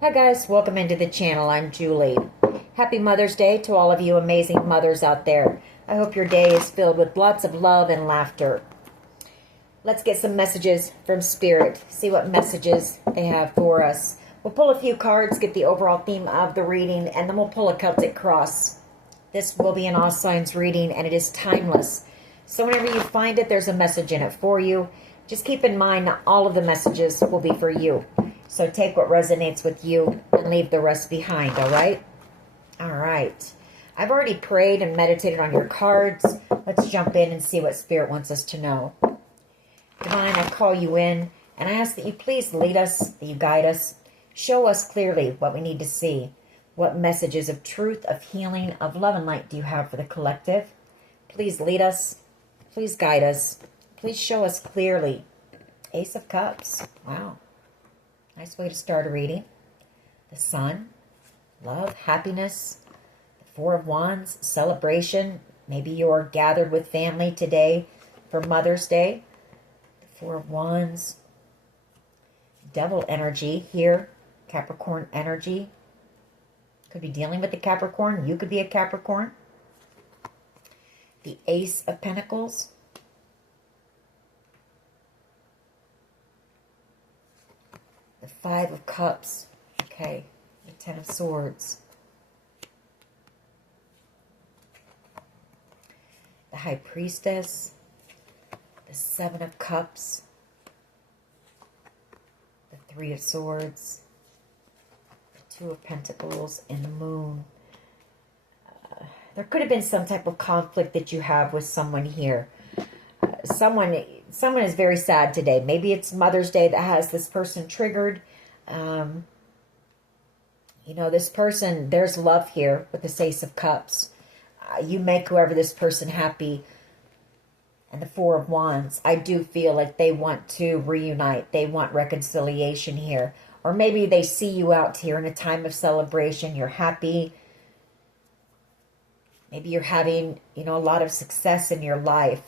Hi guys, welcome into the channel. I'm Julie. Happy Mother's Day to all of you amazing mothers out there. I hope your day is filled with lots of love and laughter. Let's get some messages from Spirit. See what messages they have for us. We'll pull a few cards, get the overall theme of the reading, and then we'll pull a Celtic cross. This will be an all signs reading, and it is timeless. So whenever you find it, there's a message in it for you. Just keep in mind that all of the messages will be for you. So take what resonates with you and leave the rest behind, all right? All right. I've already prayed and meditated on your cards. Let's jump in and see what Spirit wants us to know. Divine, I call you in, and I ask that you please lead us, that you guide us. Show us clearly what we need to see. What messages of truth, of healing, of love and light do you have for the collective? Please lead us. Please guide us. Please show us clearly. Ace of Cups. Wow. Nice way to start a reading. The Sun, love, happiness. The Four of Wands, celebration. Maybe you're gathered with family today for Mother's Day. The Four of Wands. Devil energy here. Capricorn energy. Could be dealing with the Capricorn. You could be a Capricorn. The Ace of Pentacles. The Five of Cups. Okay. The Ten of Swords. The High Priestess. The Seven of Cups. The Three of Swords. The Two of Pentacles and the Moon. There could have been some type of conflict that you have with someone here. Someone is very sad today. Maybe it's Mother's Day that has this person triggered. This person, there's love here with the Ace of Cups. You make whoever this person happy. And the Four of Wands, I do feel like they want to reunite. They want reconciliation here. Or maybe they see you out here in a time of celebration. You're happy. Maybe you're having, a lot of success in your life.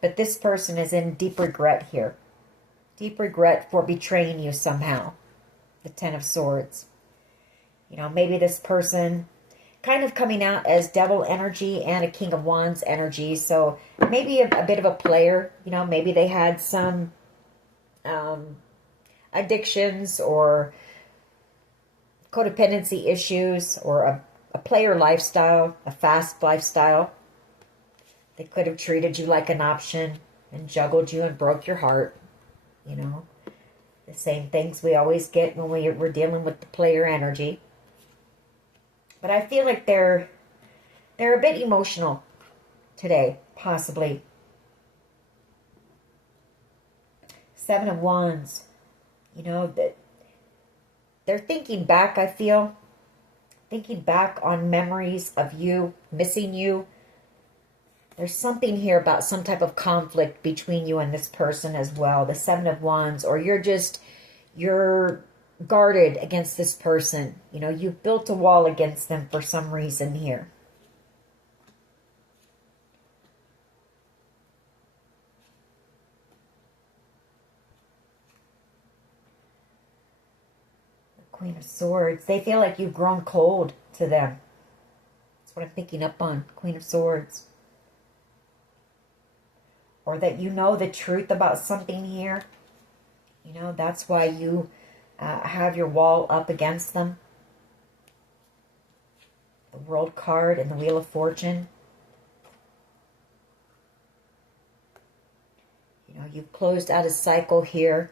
But this person is in deep regret here. Deep regret for betraying you somehow. The Ten of Swords. Maybe this person kind of coming out as devil energy and a King of Wands energy. So maybe a bit of a player. Maybe they had some addictions or codependency issues or a player lifestyle, a fast lifestyle. They could have treated you like an option and juggled you and broke your heart. The same things we always get when we're dealing with the player energy. But I feel like they're a bit emotional today, possibly. Seven of Wands. That they're thinking back, I feel. Thinking back on memories of you, missing you. There's something here about some type of conflict between you and this person as well. The Seven of Wands. Or you're guarded against this person. You've built a wall against them for some reason here. The Queen of Swords. They feel like you've grown cold to them. That's what I'm picking up on. Queen of Swords. Or that you know the truth about something here. That's why you have your wall up against them. The World card and the Wheel of Fortune. You've closed out a cycle here,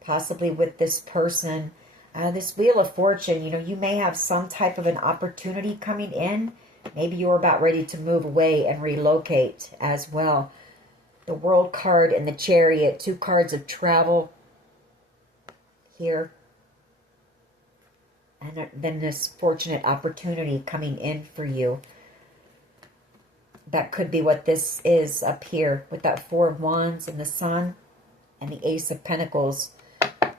possibly with this person. This Wheel of Fortune, you may have some type of an opportunity coming in. Maybe you're about ready to move away and relocate as well. The World card and the Chariot, two cards of travel here. And then this fortunate opportunity coming in for you. That could be what this is up here with that Four of Wands and the Sun and the Ace of Pentacles.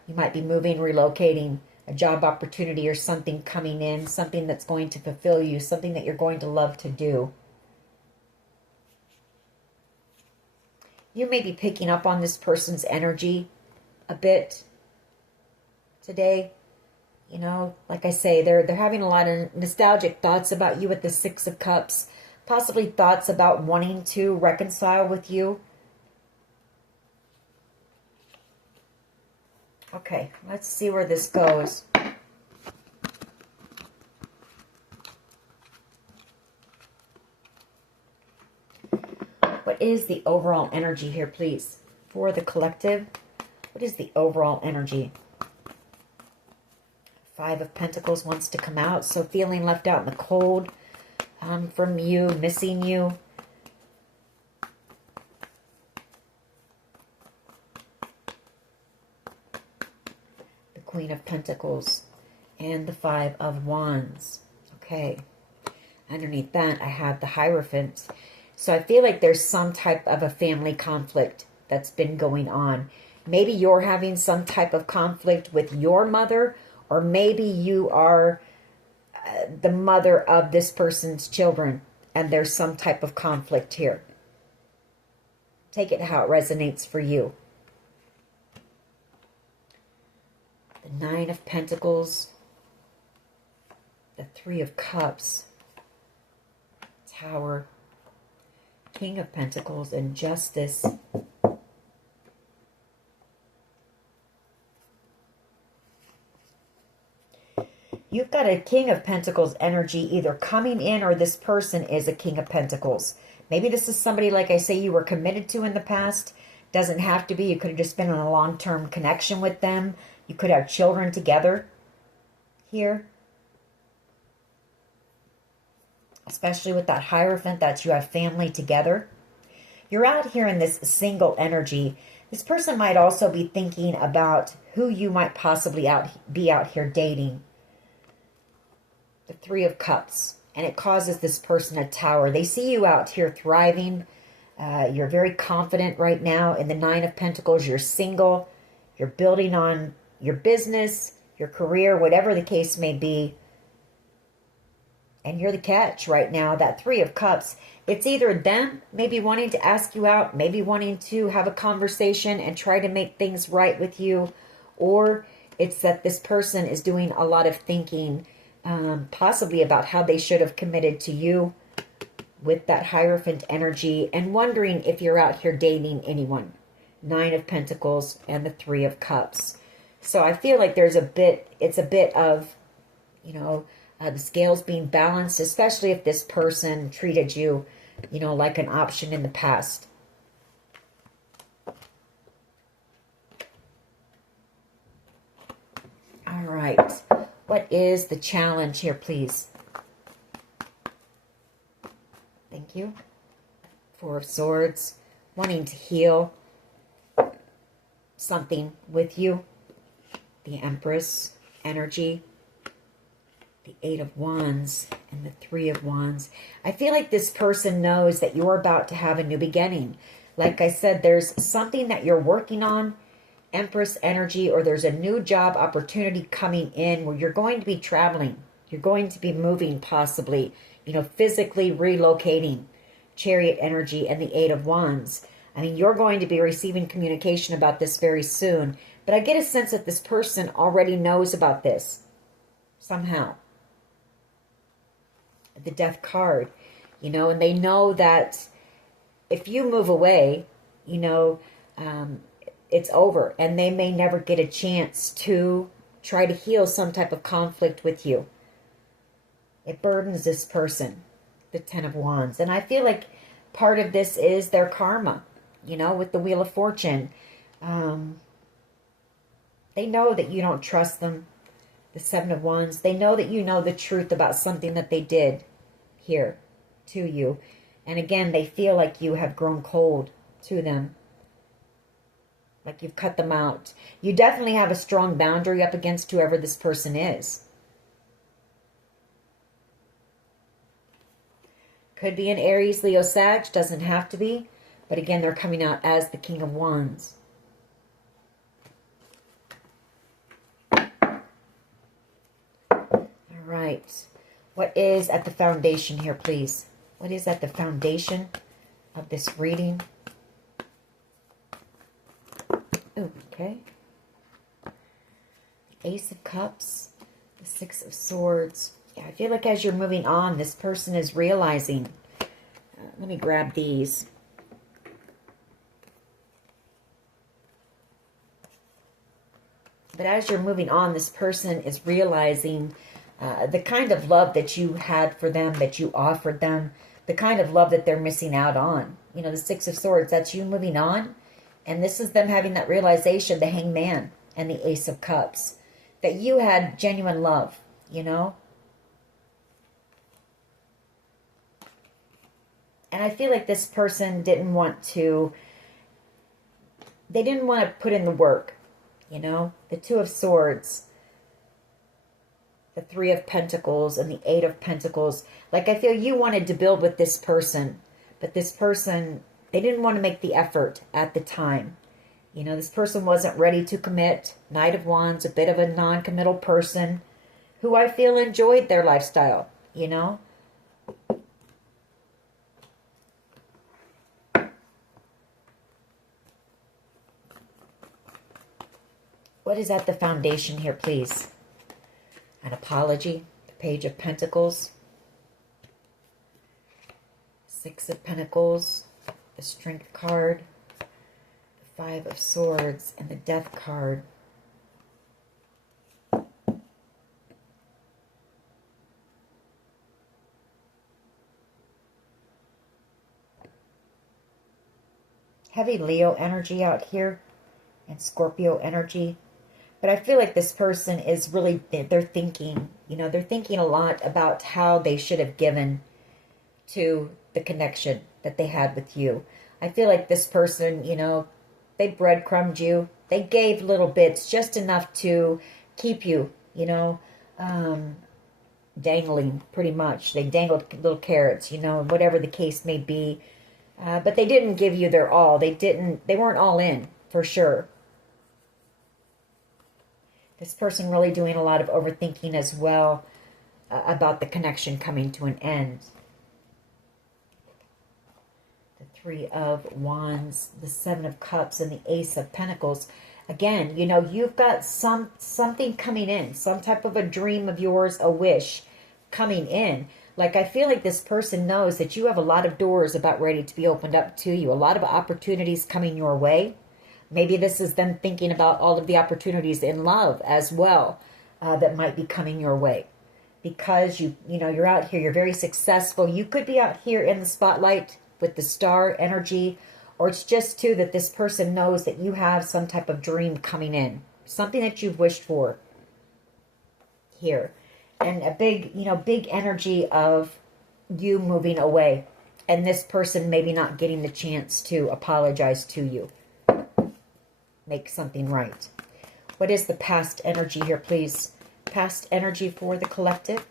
You might be moving, relocating, a job opportunity or something coming in, something that's going to fulfill you, something that you're going to love to do. You may be picking up on this person's energy a bit today. You know, like I say, they're having a lot of nostalgic thoughts about you with the Six of Cups. Possibly thoughts about wanting to reconcile with you. Okay, let's see where this goes. What is the overall energy here, please? For the collective, what is the overall energy? Five of Pentacles wants to come out. So feeling left out in the cold from you, missing you. The Queen of Pentacles and the Five of Wands. Okay. Underneath that, I have the Hierophant. So I feel like there's some type of a family conflict that's been going on. Maybe you're having some type of conflict with your mother, or maybe you are the mother of this person's children, and there's some type of conflict here. Take it how it resonates for you. The Nine of Pentacles, the Three of Cups, Tower, King of Pentacles, and Justice. You've got a King of Pentacles energy either coming in, or this person is a King of Pentacles. Maybe this is somebody, like I say, you were committed to in the past. Doesn't have to be. You could have just been in a long-term connection with them. You could have children together here. Especially with that Hierophant, that you have family together. You're out here in this single energy. This person might also be thinking about who you might possibly be out here dating. The Three of Cups. And it causes this person a tower. They see you out here thriving. You're very confident right now. In the Nine of Pentacles, you're single. You're building on your business, your career, whatever the case may be. And you're the catch right now. That Three of Cups, it's either them maybe wanting to ask you out, maybe wanting to have a conversation and try to make things right with you, or it's that this person is doing a lot of thinking, possibly about how they should have committed to you with that Hierophant energy, and wondering if you're out here dating anyone. Nine of Pentacles and the Three of Cups. So I feel like there's it's a bit of, you know, the scales being balanced, especially if this person treated you, you know, like an option in the past. All right. What is the challenge here, please? Thank you. Four of Swords. Wanting to heal something with you. The Empress energy. The Eight of Wands and the Three of Wands. I feel like this person knows that you're about to have a new beginning. Like I said, there's something that you're working on, Empress energy, or there's a new job opportunity coming in where you're going to be traveling. You're going to be moving, possibly, you know, physically relocating. Chariot energy and the Eight of Wands. I mean, you're going to be receiving communication about this very soon. But I get a sense that this person already knows about this somehow. The Death card, you know, and they know that if you move away, you know, it's over, and they may never get a chance to try to heal some type of conflict with you. It burdens this person, the Ten of Wands. And I feel like part of this is their karma, you know, with the Wheel of Fortune. They know that you don't trust them. The Seven of Wands. They know that you know the truth about something that they did here to you. And again, they feel like you have grown cold to them. Like you've cut them out. You definitely have a strong boundary up against whoever this person is. Could be an Aries, Leo, Sag. Doesn't have to be. But again, they're coming out as the King of Wands. Right. What is at the foundation here, please? What is at the foundation of this reading? Ooh, okay. Ace of Cups, The Six of Swords. Yeah, I feel like as you're moving on, this person is realizing. Let me grab these. But as you're moving on, this person is realizing the kind of love that you had for them, that you offered them, the kind of love that they're missing out on. You know, the Six of Swords, that's you moving on. And this is them having that realization, the Hangman and the Ace of Cups, that you had genuine love, you know. And I feel like this person didn't want to, they didn't want to put in the work, you know. The Two of Swords, the Three of Pentacles, and the Eight of Pentacles. Like, I feel you wanted to build with this person, but this person, they didn't want to make the effort at the time. You know, this person wasn't ready to commit. Knight of Wands, a bit of a non-committal person who I feel enjoyed their lifestyle, you know. What is at the foundation here, please? An apology, the Page of Pentacles, Six of Pentacles, the Strength card, the Five of Swords, and the Death card. Heavy Leo energy out here and Scorpio energy. But I feel like this person is really, they're thinking, you know, they're thinking a lot about how they should have given to the connection that they had with you. I feel like this person, you know, they breadcrumbed you. They gave little bits, just enough to keep you, you know, dangling pretty much. They dangled little carrots, you know, whatever the case may be. But they didn't give you their all. They weren't all in, for sure. This person really doing a lot of overthinking as well about the connection coming to an end. The Three of Wands, the Seven of Cups, and the Ace of Pentacles. Again, you know, you've got something coming in, some type of a dream of yours, a wish coming in. Like, I feel like this person knows that you have a lot of doors about ready to be opened up to you, a lot of opportunities coming your way. Maybe this is them thinking about all of the opportunities in love as well that might be coming your way. Because you know, you're out here, you're very successful. You could be out here in the spotlight with the star energy, or it's just too that this person knows that you have some type of dream coming in, something that you've wished for here. And a big, you know, big energy of you moving away, and this person maybe not getting the chance to apologize to you. Make something right. What is the past energy here, please? Past energy for the collective.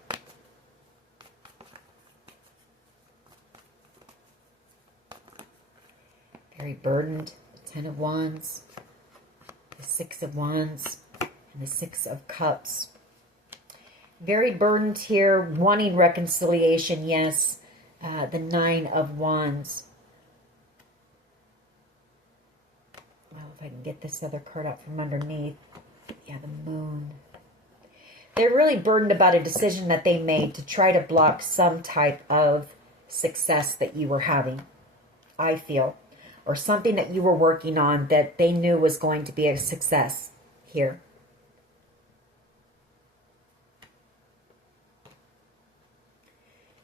Very burdened. The Ten of Wands, the Six of Wands, and the Six of Cups. Very burdened here, wanting reconciliation, yes. The Nine of Wands. Well, if I can get this other card out from underneath. Yeah, the Moon. They're really burdened about a decision that they made to try to block some type of success that you were having, I feel. Or something that you were working on that they knew was going to be a success here.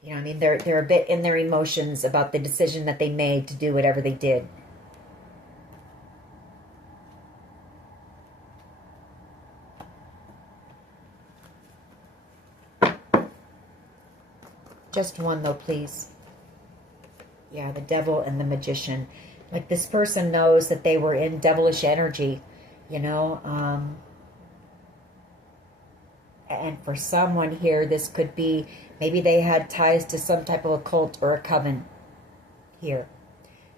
You know, I mean, they're a bit in their emotions about the decision that they made to do whatever they did. Just one, though, please. Yeah, the Devil and the Magician. Like, this person knows that they were in devilish energy, you know. And for someone here, this could be, maybe they had ties to some type of a cult or a coven here.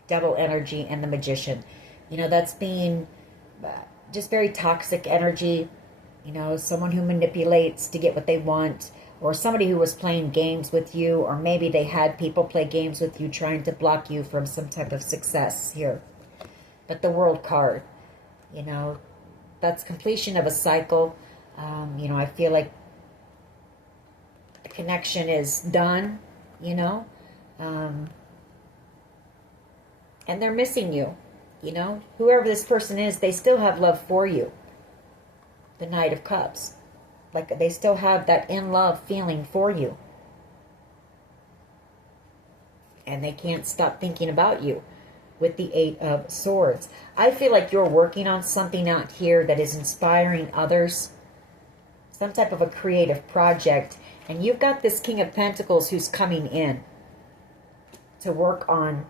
Devil energy and the Magician. You know, that's being just very toxic energy. You know, someone who manipulates to get what they want. Or somebody who was playing games with you, or maybe they had people play games with you trying to block you from some type of success here. But the World card, you know, that's completion of a cycle. You know, I feel like connection is done, you know. And they're missing you, you know. Whoever this person is, they still have love for you. The Knight of Cups. Like they still have that in love feeling for you. And they can't stop thinking about you with the Eight of Swords. I feel like you're working on something out here that is inspiring others. Some type of a creative project. And you've got this King of Pentacles who's coming in to work on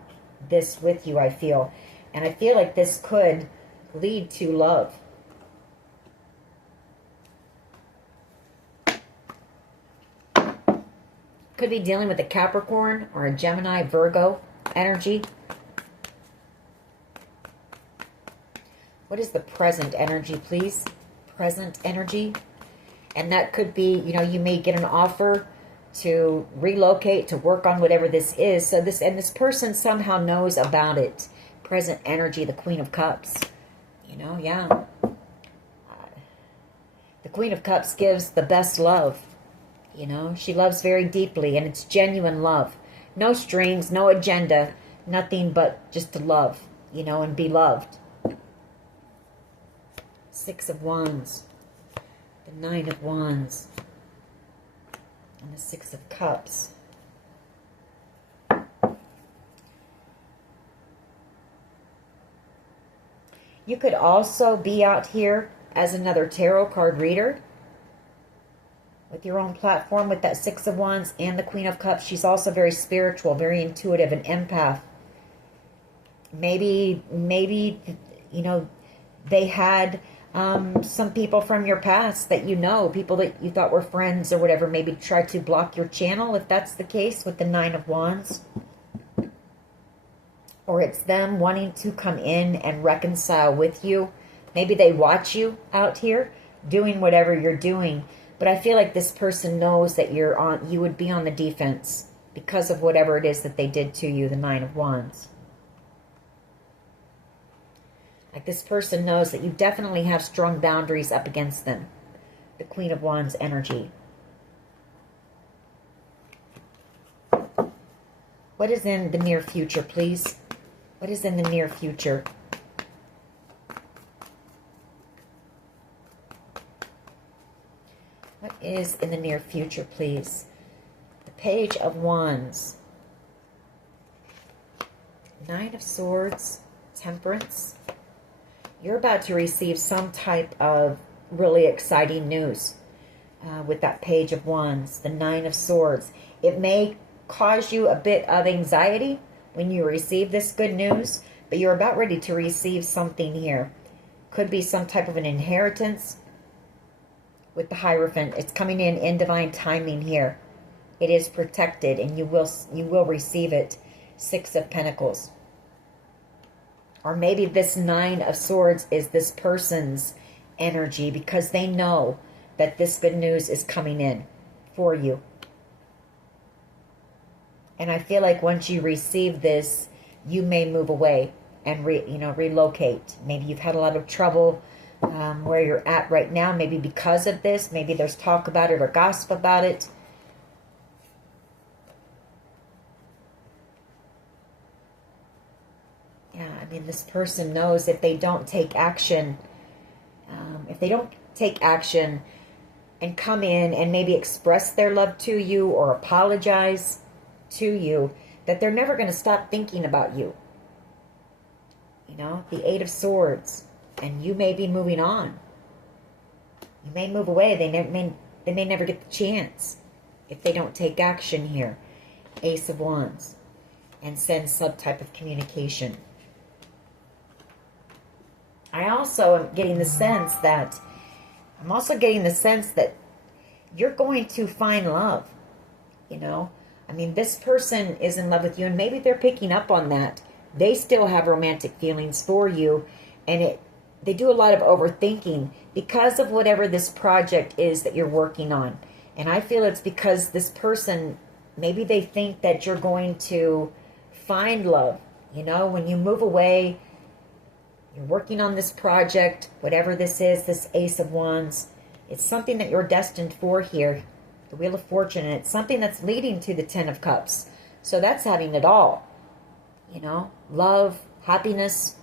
this with you, I feel. And I feel like this could lead to love. Could be dealing with a Capricorn or a Gemini, Virgo energy. What is the present energy, please? Present energy. And that could be, you know, you may get an offer to relocate, to work on whatever this is. So this person somehow knows about it. Present energy, the Queen of Cups. You know, yeah. The Queen of Cups gives the best love. You know, she loves very deeply, and it's genuine love. No strings, no agenda, nothing but just to love, you know, and be loved. Six of Wands, the Nine of Wands, and the Six of Cups. You could also be out here as another tarot card reader with your own platform with that Six of Wands and the Queen of Cups. She's also very spiritual, very intuitive, an empath. Maybe, you know, they had some people from your past that you know, people that you thought were friends or whatever, maybe try to block your channel if that's the case with the Nine of Wands. Or it's them wanting to come in and reconcile with you. Maybe they watch you out here doing whatever you're doing. But I feel like this person knows that you would be on the defense because of whatever it is that they did to you, the Nine of Wands. Like this person knows that you definitely have strong boundaries up against them. The Queen of Wands energy. What is in the near future, please? What is in the near future? What is in the near future, please? The Page of Wands. Nine of Swords. Temperance. You're about to receive some type of really exciting news with that Page of Wands. The Nine of Swords. It may cause you a bit of anxiety when you receive this good news, but you're about ready to receive something here. Could be some type of an inheritance. With the Hierophant, it's coming in divine timing here. It is protected, and you will receive it. Six of Pentacles. Or maybe this Nine of Swords is this person's energy because they know that this good news is coming in for you. And I feel like once you receive this, you may move away and relocate. Maybe you've had a lot of trouble where you're at right now, maybe because of this. Maybe there's talk about it or gossip about it. Yeah, I mean, this person knows if they don't take action, and come in and maybe express their love to you or apologize to you, that they're never going to stop thinking about you. You know, the Eight of Swords. And you may be moving on. You may move away. They may never get the chance if they don't take action here. Ace of Wands. And send some type of communication. I also am getting the sense that you're going to find love. You know, I mean, this person is in love with you, and maybe they're picking up on that. They still have romantic feelings for you, and they do a lot of overthinking because of whatever this project is that you're working on. And I feel it's because this person, maybe they think that you're going to find love. You know, when you move away, you're working on this project, whatever this is, this Ace of Wands. It's something that you're destined for here. The Wheel of Fortune, and it's something that's leading to the Ten of Cups. So that's having it all. You know, love, happiness,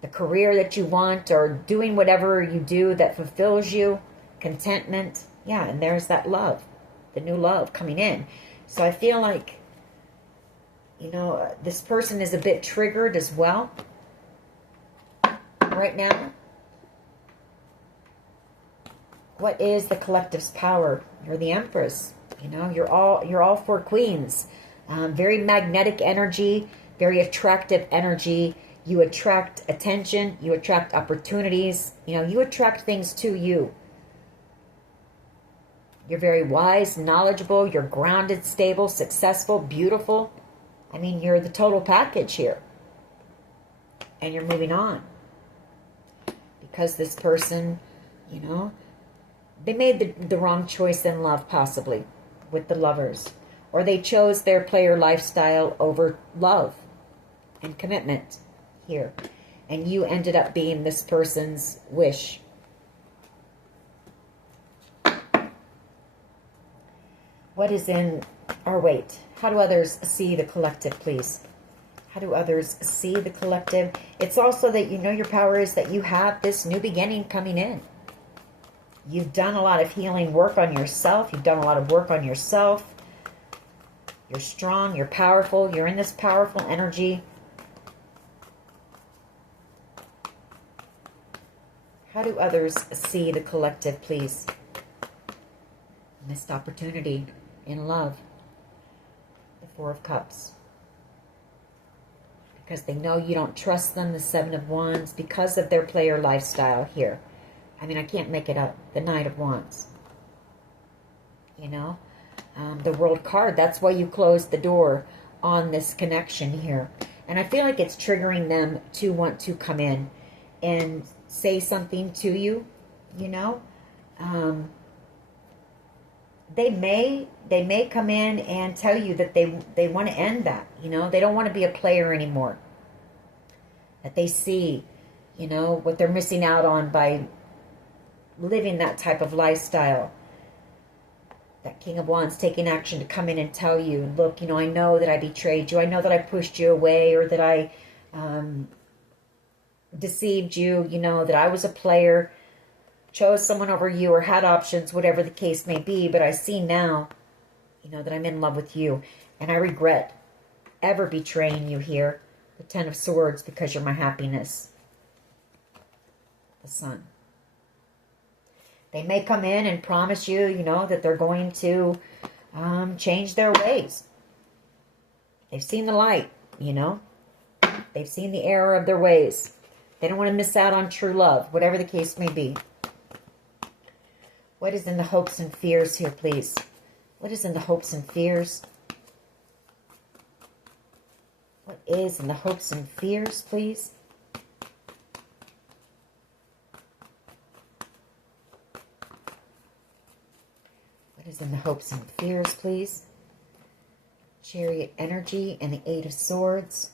the career that you want, or doing whatever you do that fulfills you, contentment. Yeah, and there's that love, the new love coming in. So I feel like, you know, this person is a bit triggered as well right now. What is the collective's power? You're the Empress. You know, you're all four queens. Very magnetic energy, very attractive energy. You attract attention. You attract opportunities. You know, you attract things to you. You're very wise, knowledgeable. You're grounded, stable, successful, beautiful. I mean, you're the total package here. And you're moving on. Because this person, you know, they made the wrong choice in love, possibly, with the Lovers. Or they chose their player lifestyle over love and commitment here. And you ended up being this person's wish. What is in, or wait, how do others see the collective, please? How do others see the collective? It's also that you know your power is that you have this new beginning coming in. You've done a lot of healing work on yourself. You've done a lot of work on yourself. You're strong. You're powerful. You're in this powerful energy. How do others see the collective, please? Missed opportunity in love. The Four of Cups. Because they know you don't trust them. The Seven of Wands. Because of their player lifestyle here. I mean, I can't make it up. The Knight of Wands. You know? The World card. That's why you closed the door on this connection here. And I feel like it's triggering them to want to come in and say something to you. You know? They may come in and tell you that they want to end that. You know? They don't want to be a player anymore. That they see, you know, what they're missing out on by living that type of lifestyle. That King of Wands taking action to come in and tell you, look, you know, I know that I betrayed you. I know that I pushed you away, or that I deceived you, you know, that I was a player, chose someone over you, or had options, whatever the case may be. But I see now, you know, that I'm in love with you. And I regret ever betraying you here. The Ten of Swords, because you're my happiness. The Sun. They may come in and promise you, you know, that they're going to change their ways. They've seen the light, you know. They've seen the error of their ways. They don't want to miss out on true love, whatever the case may be. What is in the hopes and fears here, please? What is in the hopes and fears? What is in the hopes and fears, please? Is in the hopes and fears, please. Chariot energy and the Eight of Swords.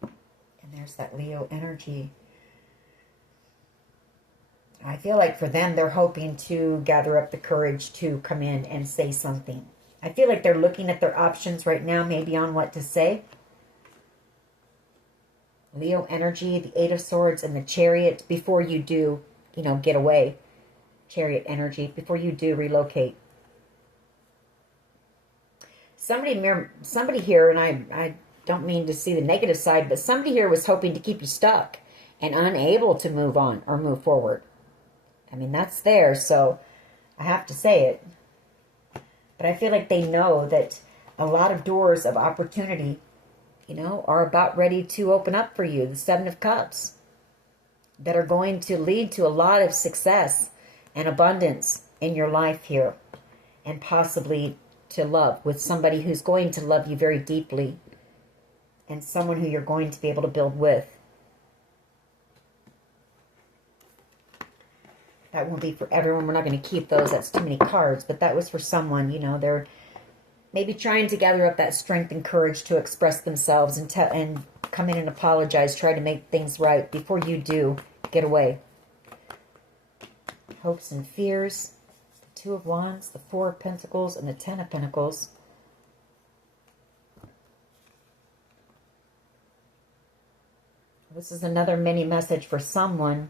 And there's that Leo energy. I feel like for them, they're hoping to gather up the courage to come in and say something. I feel like they're looking at their options right now, maybe on what to say. Leo energy, the Eight of Swords, and the Chariot, before you do, you know, get away. Chariot energy, before you do relocate. Somebody here, and I don't mean to see the negative side, but somebody here was hoping to keep you stuck and unable to move on or move forward. I mean, that's there, so I have to say it. But I feel like they know that a lot of doors of opportunity, you know, are about ready to open up for you. The Seven of Cups. That are going to lead to a lot of success and abundance in your life here. And possibly to love with somebody who's going to love you very deeply. And someone who you're going to be able to build with. That won't be for everyone. We're not going to keep those. That's too many cards. But that was for someone, you know, they're maybe trying to gather up that strength and courage to express themselves and come in and apologize, try to make things right before you do get away. hopes and fears, the Two of Wands, the Four of Pentacles, and the Ten of Pentacles. This is another mini message for someone.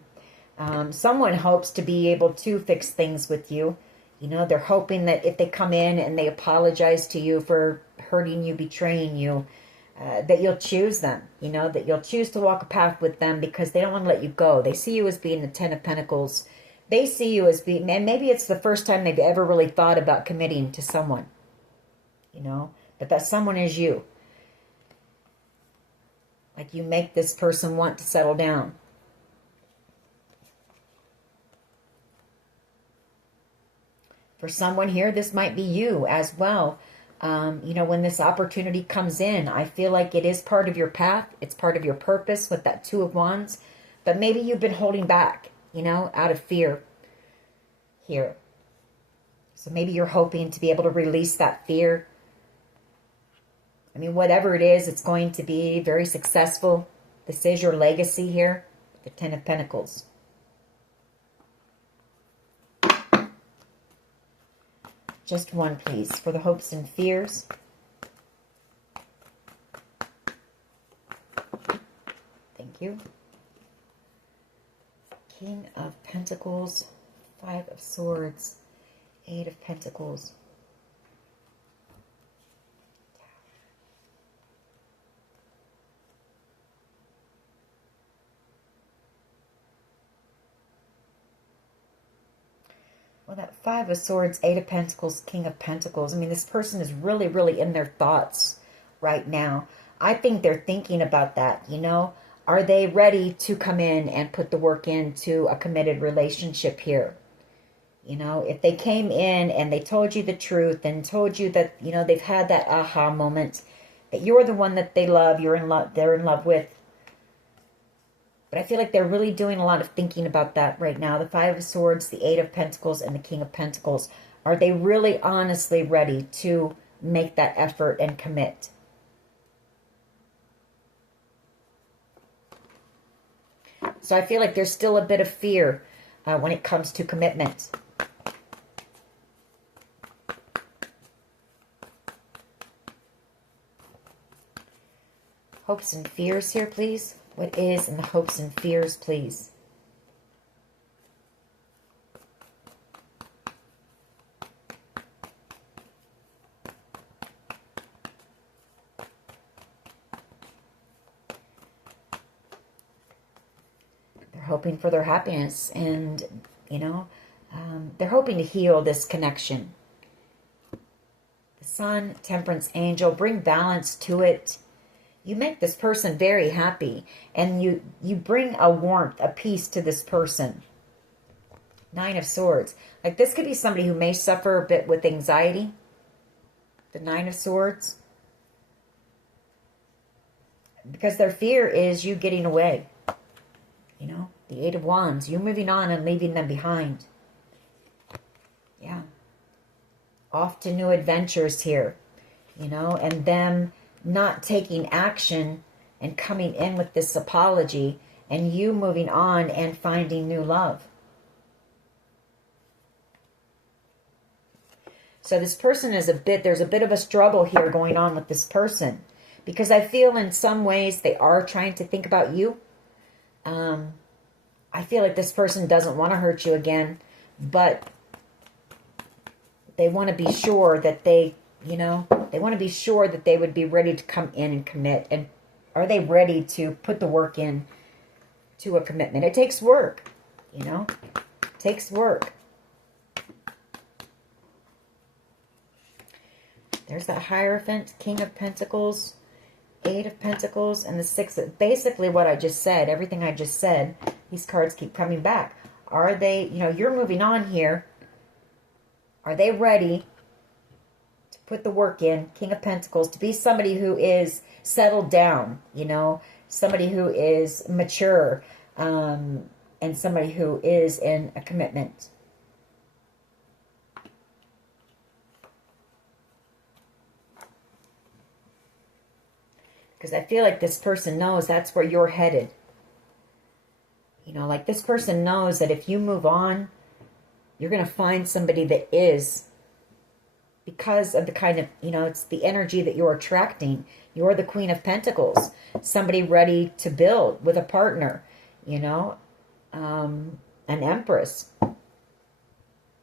Someone hopes to be able to fix things with you. You know, they're hoping that if they come in and they apologize to you for hurting you, betraying you, that you'll choose them. You know, that you'll choose to walk a path with them because they don't want to let you go. They see you as being the Ten of Pentacles. They see you as being, and maybe it's the first time they've ever really thought about committing to someone. You know, but that someone is you. Like you make this person want to settle down. For someone here, this might be you as well. You know, when this opportunity comes in, I feel like it is part of your path. It's part of your purpose with that Two of Wands. But maybe you've been holding back, you know, out of fear here. So maybe you're hoping to be able to release that fear. I mean, whatever it is, it's going to be very successful. This is your legacy here, the Ten of Pentacles. Just one, please, for the hopes and fears. Thank you. King of Pentacles, Five of Swords, Eight of Pentacles. Well, that Five of Swords, Eight of Pentacles, King of Pentacles. I mean, this person is really, really in their thoughts right now. I think they're thinking about that, you know. Are they ready to come in and put the work into a committed relationship here? You know, if they came in and they told you the truth and told you that, you know, they've had that aha moment, that you're the one that they love, you're in love, they're in love with. But I feel like they're really doing a lot of thinking about that right now. The Five of Swords, the Eight of Pentacles, and the King of Pentacles. Are they really honestly ready to make that effort and commit? So I feel like there's still a bit of fear when it comes to commitment. Hopes and fears here, please. What is in the hopes and fears, please? They're hoping for their happiness and, you know, they're hoping to heal this connection. The Sun, Temperance, Angel, bring balance to it. You make this person very happy, and you bring a warmth, a peace to this person. Nine of Swords. Like this could be somebody who may suffer a bit with anxiety. The Nine of Swords. Because their fear is you getting away. You know, the Eight of Wands. You moving on and leaving them behind. Yeah. Off to new adventures here. You know, and them not taking action and coming in with this apology and you moving on and finding new love. So this person is there's a bit of a struggle here going on with this person because I feel in some ways they are trying to think about you. I feel like this person doesn't want to hurt you again, but they want to be sure that they, you know, they want to be sure that they would be ready to come in and commit. And are they ready to put the work in to a commitment? It takes work, you know. It takes work. There's that Hierophant, King of Pentacles, Eight of Pentacles, and the Six. Basically what I just said, everything I just said, these cards keep coming back. Are they, you know, you're moving on here. Are they ready put the work in, King of Pentacles, to be somebody who is settled down, you know, somebody who is mature, and somebody who is in a commitment. Because I feel like this person knows that's where you're headed. You know, like this person knows that if you move on, You're going to find somebody that is, because of the kind of, it's the energy that you're attracting. You're the Queen of Pentacles. Somebody ready to build with a partner, an Empress.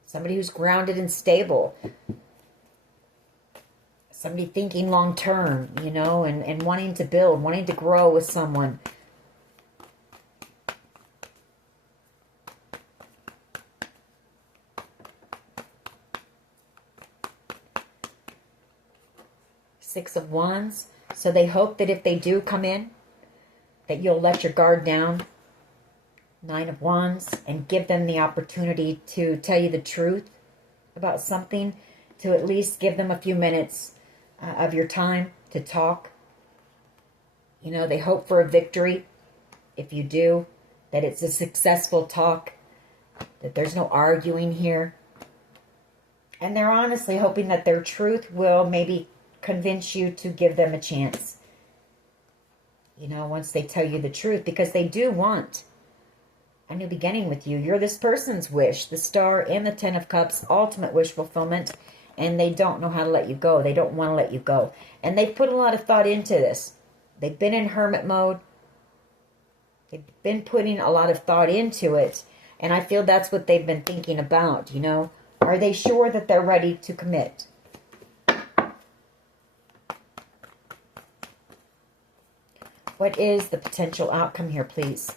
Somebody who's grounded and stable. Somebody thinking long term, and wanting to build, wanting to grow with someone. Six of Wands. So they hope that if they do come in, that you'll let your guard down. Nine of Wands. And give them the opportunity to tell you the truth about something. To at least give them a few minutes of your time to talk. They hope for a victory. If you do, that it's a successful talk. That there's no arguing here. And they're honestly hoping that their truth will maybe convince you to give them a chance. Once they tell you the truth, because they do want a new beginning with you. You're this person's wish, the Star and the Ten of Cups, ultimate wish fulfillment, and they don't know how to let you go. They don't want to let you go. And they've put a lot of thought into this. They've been in hermit mode. They've been putting a lot of thought into it, and I feel that's what they've been thinking about, Are they sure that they're ready to commit? What is the potential outcome here, please?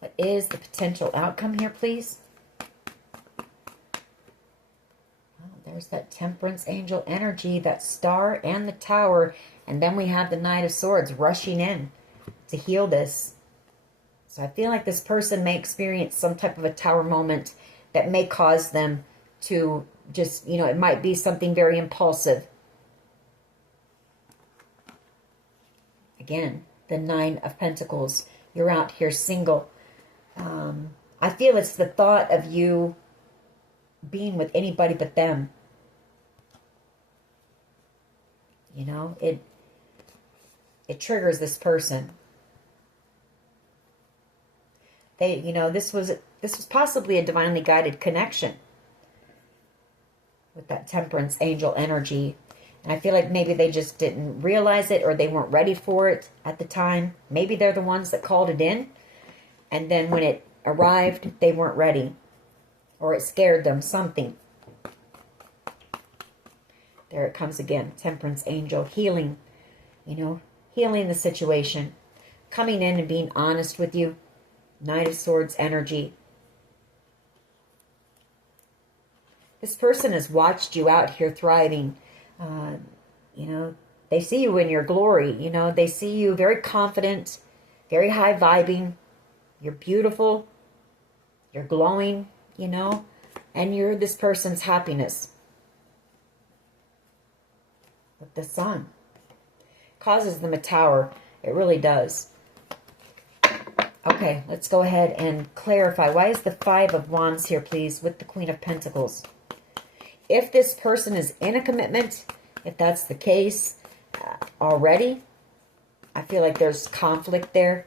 What is the potential outcome here, please? Oh, there's that Temperance angel energy, that Star and the Tower. And then we have the Knight of Swords rushing in to heal this. So I feel like this person may experience some type of a Tower moment that may cause them to just, it might be something very impulsive. Again, the Nine of Pentacles. You're out here single. I feel it's the thought of you being with anybody but them. It triggers this person. They, this was possibly a divinely guided connection with that Temperance angel energy. And I feel like maybe they just didn't realize it, or they weren't ready for it at the time. Maybe they're the ones that called it in, and then when it arrived, they weren't ready, or it scared them, something. There it comes again. Temperance angel, healing, healing the situation, coming in and being honest with you. Knight of Swords energy. This person has watched you out here thriving. They see you in your glory. They see you very confident, very high vibing. You're beautiful. You're glowing, and you're this person's happiness. With the Sun. Causes them a Tower. It really does. Okay, let's go ahead and clarify. Why is the Five of Wands here, please, with the Queen of Pentacles? If this person is in a commitment, if that's the case already, I feel like there's conflict there.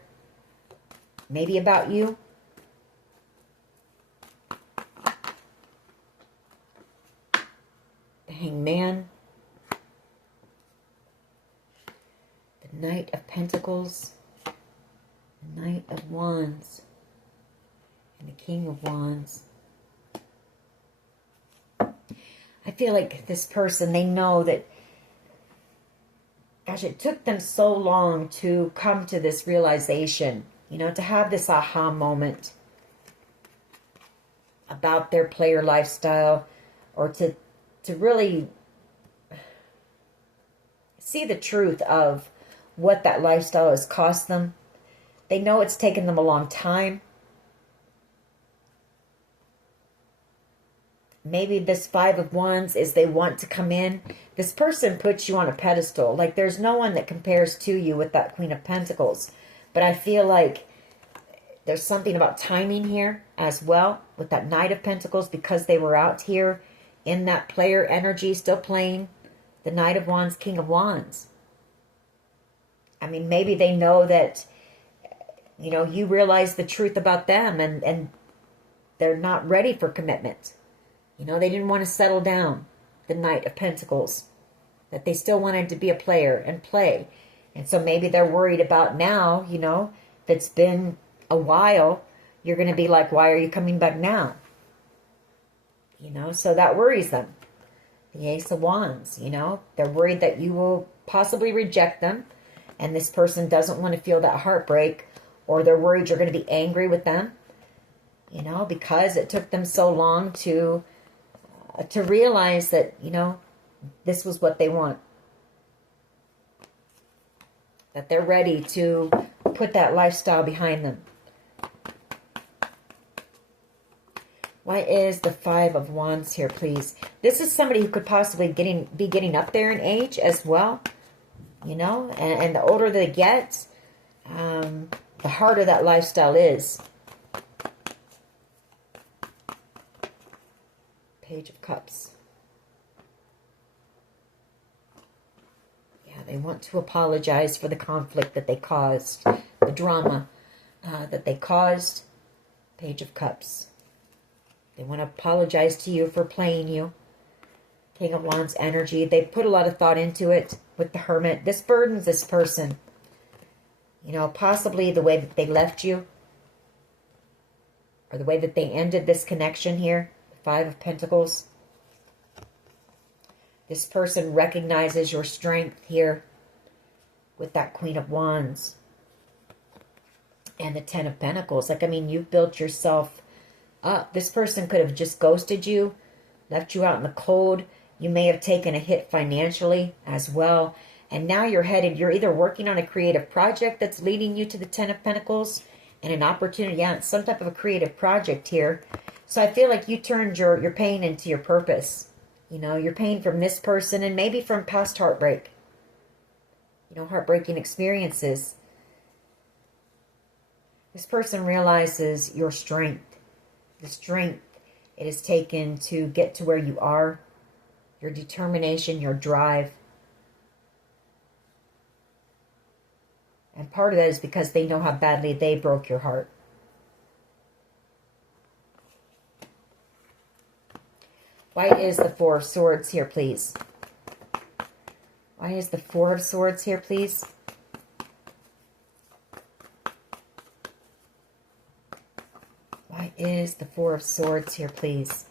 Maybe about you. The Hangman. The Knight of Pentacles. The Knight of Wands. And the King of Wands. I feel like this person, they know that, gosh, it took them so long to come to this realization, to have this aha moment about their player lifestyle, or to really see the truth of what that lifestyle has cost them. They know it's taken them a long time. Maybe this Five of Wands is they want to come in. This person puts you on a pedestal. Like there's no one that compares to you with that Queen of Pentacles. But I feel like there's something about timing here as well with that Knight of Pentacles, because they were out here in that player energy, still playing the Knight of Wands, King of Wands. I mean, maybe they know that You know, you realize the truth about them, and they're not ready for commitment. You know, they didn't want to settle down. The Knight of Pentacles. That they still wanted to be a player and play. And so maybe they're worried about now, you know, if it's been a while, you're going to be like, why are you coming back now? You know, so that worries them. The Ace of Wands, you know, they're worried that you will possibly reject them. And this person doesn't want to feel that heartbreak. Or they're worried you're going to be angry with them. You know, because it took them so long to realize that, you know, this was what they want. That they're ready to put that lifestyle behind them. Why is the Five of Wands here, please? This is somebody who could possibly be getting up there in age as well. You know, and the older they get, the harder that lifestyle is. Page of Cups. Yeah, they want to apologize for the conflict that they caused, the drama that they caused. Page of Cups. They want to apologize to you for playing you. King of Wands energy. They put a lot of thought into it with the Hermit. This burdens this person. You know, possibly the way that they left you. Or the way that they ended this connection here. Five of Pentacles. This person recognizes your strength here with that Queen of Wands. And the Ten of Pentacles. Like, I mean, you've built yourself up. This person could have just ghosted you, left you out in the cold. You may have taken a hit financially as well. And now you're either working on a creative project that's leading you to the Ten of Pentacles and an opportunity. Yeah, it's some type of a creative project here. So I feel like you turned your pain into your purpose. You know, your pain from this person and maybe from past heartbreak. You know, heartbreaking experiences. This person realizes your strength. The strength it has taken to get to where you are. Your determination, your drive. And part of that is because they know how badly they broke your heart. Why is the Four of Swords here, please? Why is the Four of Swords here, please? Why is the Four of Swords here, please?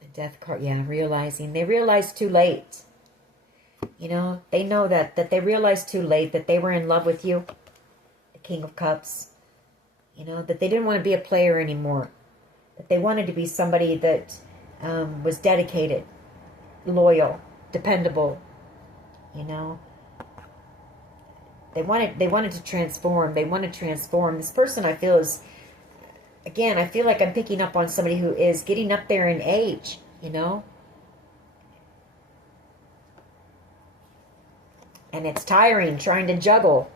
The Death card, yeah, realizing. They realized too late. You know, they know that they realized too late that they were in love with you. The King of Cups. You know, that they didn't want to be a player anymore. That they wanted to be somebody that was dedicated, loyal, dependable. You know, they wanted to transform. They want to transform. This person, I feel, is, again, I feel like I'm picking up on somebody who is getting up there in age. You know, and it's tiring trying to juggle,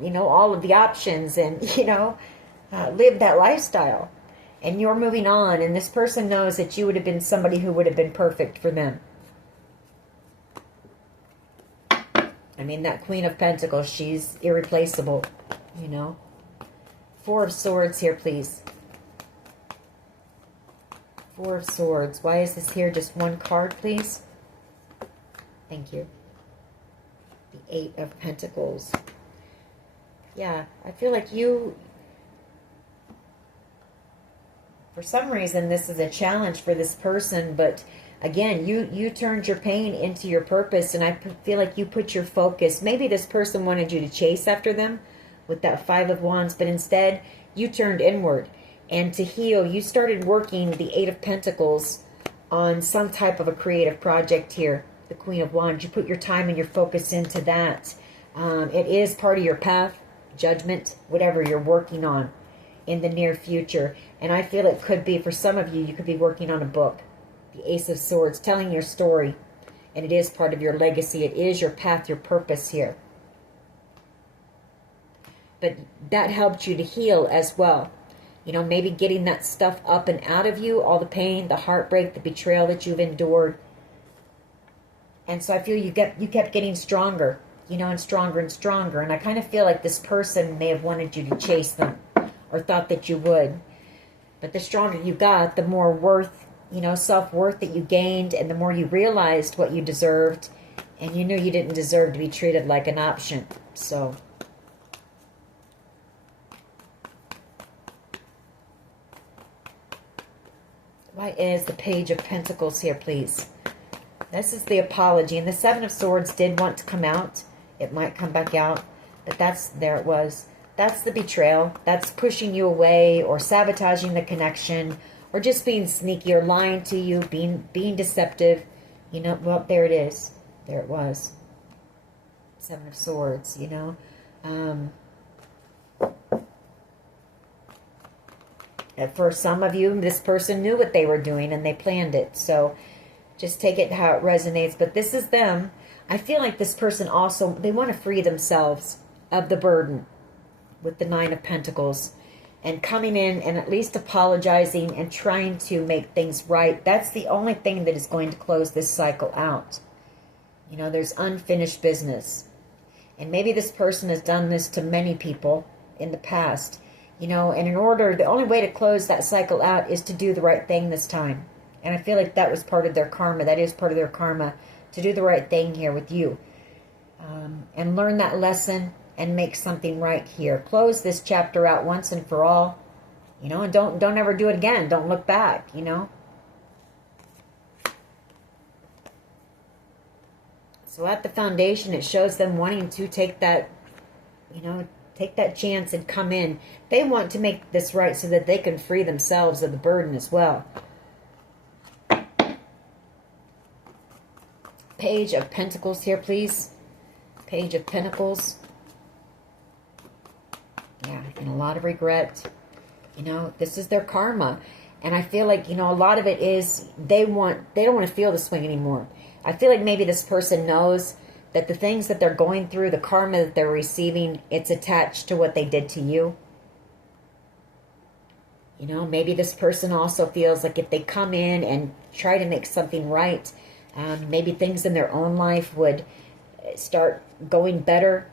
you know, all of the options and, you know, live that lifestyle. And you're moving on, and this person knows that you would have been somebody who would have been perfect for them. I mean, that Queen of Pentacles, she's irreplaceable, you know. Four of Swords here, please. Four of Swords. Why is this here? Just one card, please. Thank you. The Eight of Pentacles. Yeah, I feel like you... For some reason, this is a challenge for this person, but again, you turned your pain into your purpose, and I feel like you put your focus. Maybe this person wanted you to chase after them with that Five of Wands, but instead, you turned inward. And to heal, you started working the Eight of Pentacles on some type of a creative project here, the Queen of Wands. You put your time and your focus into that. It is part of your path, judgment, whatever you're working on in the near future. And I feel it could be, for some of you, you could be working on a book. The Ace of Swords, telling your story. And it is part of your legacy. It is your path, your purpose here. But that helped you to heal as well. You know, maybe getting that stuff up and out of you, all the pain, the heartbreak, the betrayal that you've endured. And so I feel you kept getting stronger. and stronger and stronger. And I kind of feel like this person may have wanted you to chase them or thought that you would. But the stronger you got, the more worth, self-worth that you gained, and the more you realized what you deserved, and you knew you didn't deserve to be treated like an option. So why is the Page of Pentacles here, please? This is the apology. And the Seven of Swords did want to come out. It might come back out. But there it was. That's the betrayal. That's pushing you away or sabotaging the connection or just being sneaky or lying to you, being deceptive. Well, there it is. There it was. Seven of Swords, For some of you, this person knew what they were doing and they planned it. So just take it how it resonates. But this is them. I feel like this person also, they want to free themselves of the burden with the Nine of Pentacles. And coming in and at least apologizing and trying to make things right. That's the only thing that is going to close this cycle out. There's unfinished business. And maybe this person has done this to many people in the past. And in order, the only way to close that cycle out is to do the right thing this time. And I feel like that was part of their karma. That is part of their karma, to do the right thing here with you. And learn that lesson and make something right here. Close this chapter out once and for all. And don't ever do it again. Don't look back, So at the foundation, it shows them wanting to take that, take that chance and come in. They want to make this right so that they can free themselves of the burden as well. Page of Pentacles here, please. Page of Pentacles. Yeah, and a lot of regret. This is their karma. And I feel like, a lot of it is they don't want to feel this way anymore. I feel like maybe this person knows that the things that they're going through, the karma that they're receiving, it's attached to what they did to you. Maybe this person also feels like if they come in and try to make something right, maybe things in their own life would start going better,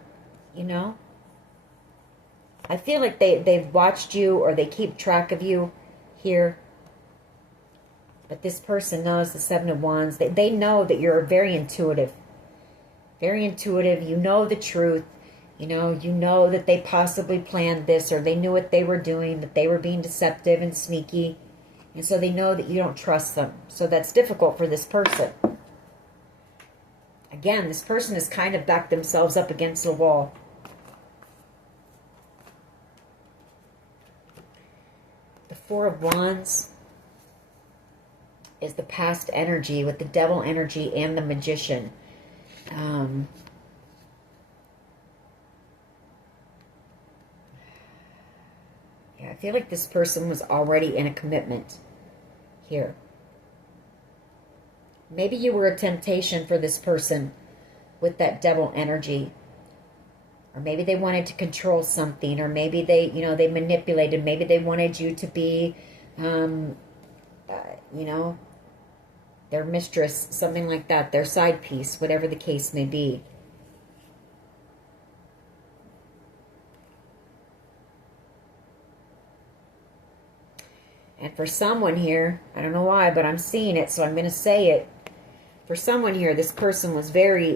I feel like they've watched you or they keep track of you here. But this person knows the Seven of Wands. They know that you're very intuitive. Very intuitive. You know the truth. You know that they possibly planned this or they knew what they were doing, that they were being deceptive and sneaky. And so they know that you don't trust them. So that's difficult for this person. Again, this person has kind of backed themselves up against the wall. The Four of Wands is the past energy with the Devil energy and the Magician. Yeah, I feel like this person was already in a commitment here. Maybe you were a temptation for this person with that Devil energy. Or maybe they wanted to control something. Or maybe they, they manipulated. Maybe they wanted you to be, their mistress, something like that. Their side piece, whatever the case may be. And for someone here, I don't know why, but I'm seeing it, so I'm going to say it. For someone here, this person was very,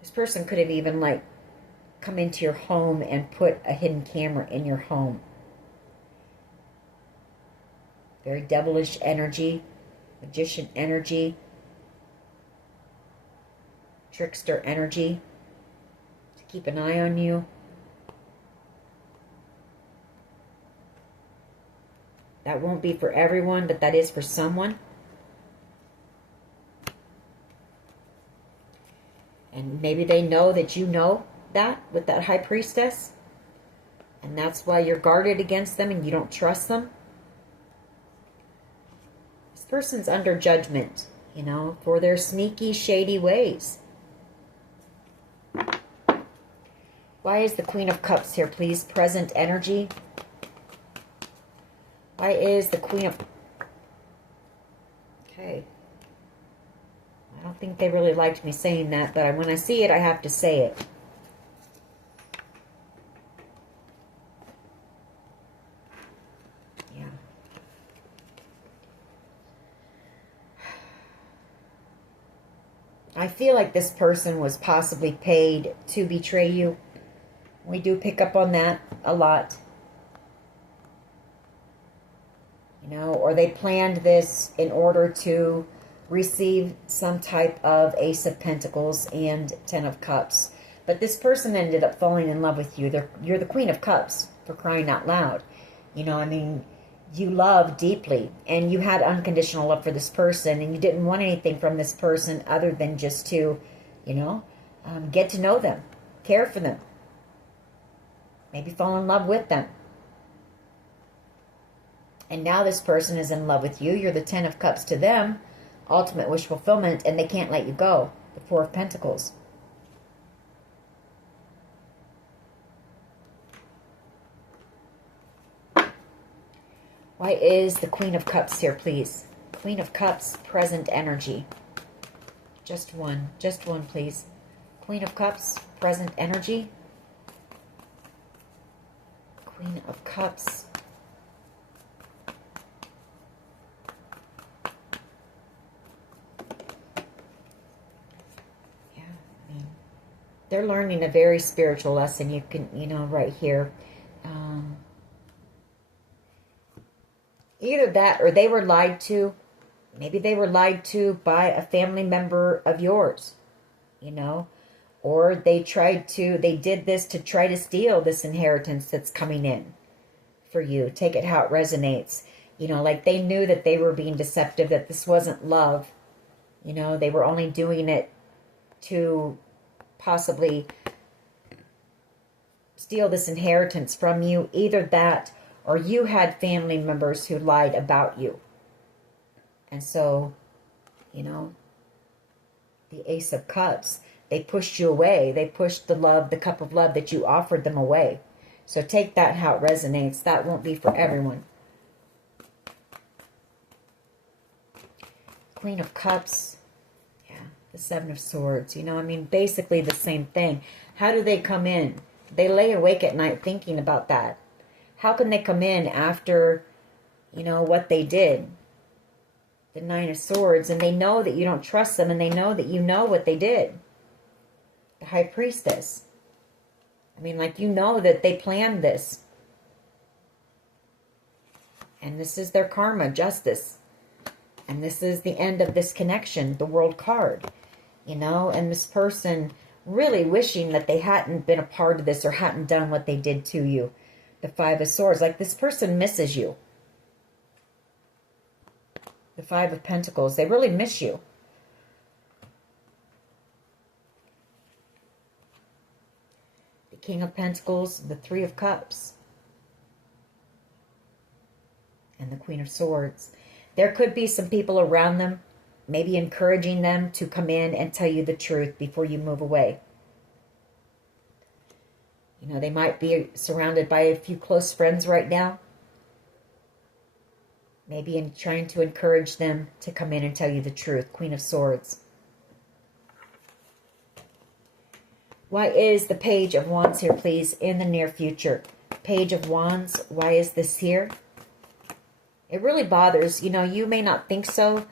this person could have even, like, come into your home and put a hidden camera in your home. Very devilish energy, Magician energy, trickster energy, to keep an eye on you. That won't be for everyone, but that is for someone. And maybe they know that you know that with that High Priestess. And that's why you're guarded against them and you don't trust them. This person's under judgment, for their sneaky, shady ways. Why is the Queen of Cups here, please? Present energy. Why is the Queen of... Okay. I don't think they really liked me saying that, but when I see it, I have to say it. Yeah. I feel like this person was possibly paid to betray you. We do pick up on that a lot. You know, or they planned this in order to receive some type of Ace of Pentacles and Ten of Cups. But this person ended up falling in love with you. You're the Queen of Cups, for crying out loud. You know, I mean, you love deeply, and you had unconditional love for this person, and you didn't want anything from this person other than just to, you know, get to know them, care for them, maybe fall in love with them. And now this person is in love with you. You're the Ten of Cups to them. Ultimate wish fulfillment. And they can't let you go. The Four of Pentacles. Why is the Queen of Cups here, please? Queen of Cups, present energy. Just one, please. Queen of Cups, present energy. Queen of Cups. They're learning a very spiritual lesson. You can, you know, right here. Either that or they were lied to. Maybe they were lied to by a family member of yours, you know. Or they did this to try to steal this inheritance that's coming in for you. Take it how it resonates. You know, like they knew that they were being deceptive, that this wasn't love. You know, they were only doing it to possibly steal this inheritance from you. Either that or you had family members who lied about you. And so, you know, the Ace of Cups, they pushed you away. They pushed the love, the cup of love that you offered them away. So take that how it resonates. That won't be for everyone. Queen of Cups. The Seven of Swords, you know, I mean, basically the same thing. How do they come in? They lay awake at night thinking about that. How can they come in after, you know, what they did? The Nine of Swords, and they know that you don't trust them, and they know that you know what they did. The High Priestess. I mean, like, you know that they planned this. And this is their karma, justice. And this is the end of this connection, the World card. You know, and this person really wishing that they hadn't been a part of this or hadn't done what they did to you. The Five of Swords. Like, this person misses you. The Five of Pentacles. They really miss you. The King of Pentacles. The Three of Cups. And the Queen of Swords. There could be some people around them, maybe encouraging them to come in and tell you the truth before you move away. You know, they might be surrounded by a few close friends right now. Maybe in trying to encourage them to come in and tell you the truth. Queen of Swords. Why is the Page of Wands here, please, in the near future? Page of Wands, why is this here? It really bothers, you know, you may not think so,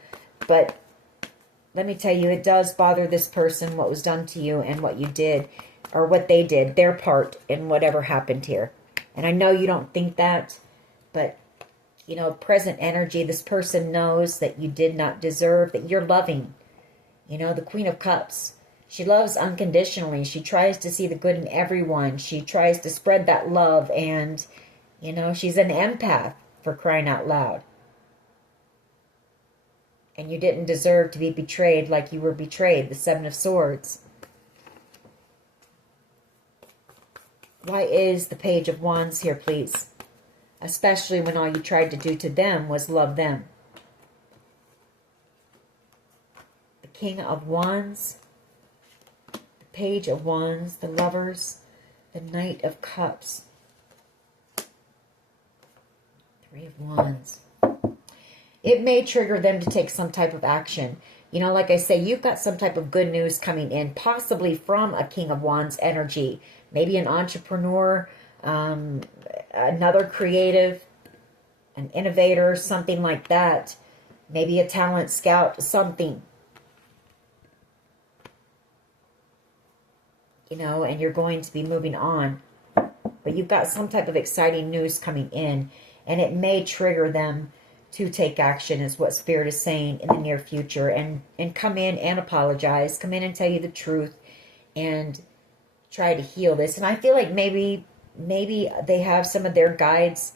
but let me tell you, it does bother this person, what was done to you and what you did, or what they did, their part in whatever happened here. And I know you don't think that, but, you know, present energy, this person knows that you did not deserve, that you're loving. You know, the Queen of Cups, she loves unconditionally. She tries to see the good in everyone. She tries to spread that love, and, you know, she's an empath. For crying out loud. And you didn't deserve to be betrayed like you were betrayed. The Seven of Swords. Why is the Page of Wands here, please? Especially when all you tried to do to them was love them. The King of Wands. The Page of Wands. The Lovers. The Knight of Cups. Three of Wands. It may trigger them to take some type of action. You know, like I say, you've got some type of good news coming in, possibly from a King of Wands energy. Maybe an entrepreneur, another creative, an innovator, something like that. Maybe a talent scout, something. You know, and you're going to be moving on. But you've got some type of exciting news coming in, and it may trigger them to take action, is what Spirit is saying, in the near future, and come in and apologize, come in and tell you the truth, and try to heal this. And I feel like maybe they have some of their guides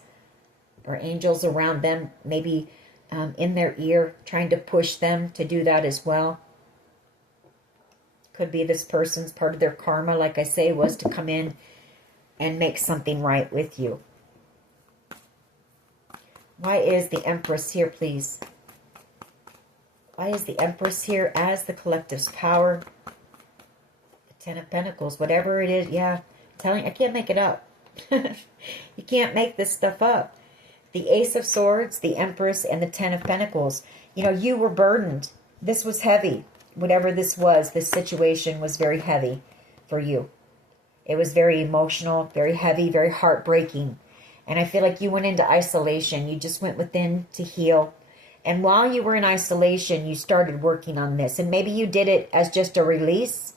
or angels around them, maybe in their ear, trying to push them to do that as well. Could be this person's part of their karma, like I say, was to come in and make something right with you. Why is the Empress here, please? Why is the Empress here as the collective's power? The Ten of Pentacles, whatever it is. Yeah, I'm telling you, I can't make it up. You can't make this stuff up. The Ace of Swords, the Empress, and the Ten of Pentacles. You know, you were burdened. This was heavy. Whatever this was, this situation was very heavy for you. It was very emotional, very heavy, very heartbreaking. And I feel like you went into isolation. You just went within to heal. And while you were in isolation, you started working on this. And maybe you did it as just a release,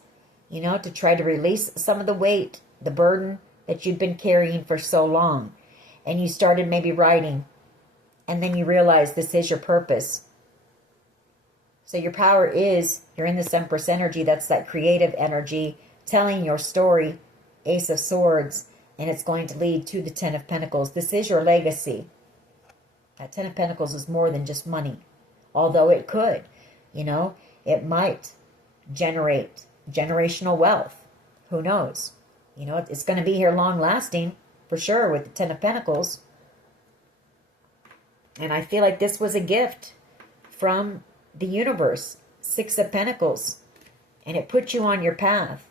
you know, to try to release some of the weight, the burden that you'd been carrying for so long. And you started maybe writing. And then you realized this is your purpose. So your power is, you're in this Empress energy. That's that creative energy, telling your story, Ace of Swords. And it's going to lead to the Ten of Pentacles. This is your legacy. That Ten of Pentacles is more than just money. Although it could, you know, it might generate generational wealth. Who knows? You know, it's going to be here long lasting, for sure, with the Ten of Pentacles. And I feel like this was a gift from the universe. Six of Pentacles. And it put you on your path.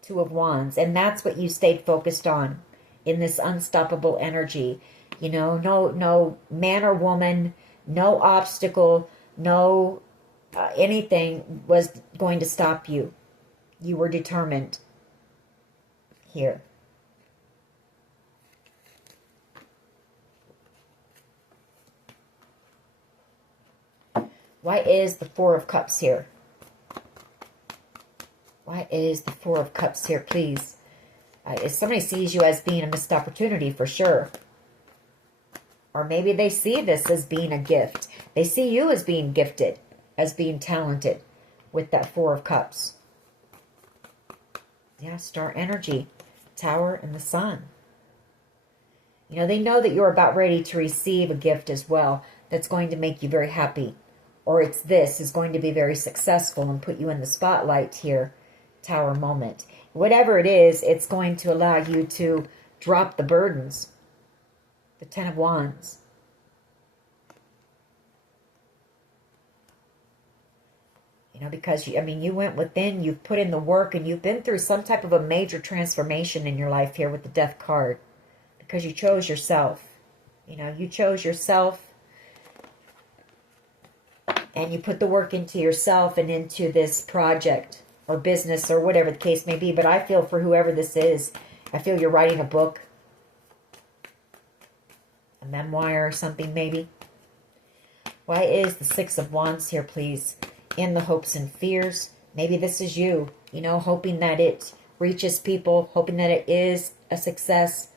Two of Wands, and that's what you stayed focused on in this unstoppable energy. You know, no man or woman, no obstacle, no anything was going to stop you. You were determined here. Why is the Four of Cups here? Why is the Four of Cups here, please? If somebody sees you as being a missed opportunity, for sure. Or maybe they see this as being a gift. They see you as being gifted, as being talented with that Four of Cups. Yeah, star energy, Tower, and the Sun. You know, they know that you're about ready to receive a gift as well that's going to make you very happy. Or this is going to be very successful and put you in the spotlight here. Tower moment. Whatever it is, it's going to allow you to drop the burdens. The Ten of Wands. You know, because, you went within, you've put in the work, and you've been through some type of a major transformation in your life here with the Death card. Because you chose yourself. You know, you chose yourself. And you put the work into yourself and into this project or business or whatever the case may be. But I feel for whoever this is, I feel you're writing a book. A memoir or something maybe. Why is the Six of Wands here, please? In the hopes and fears. Maybe this is you, you know, hoping that it reaches people, hoping that it is a success,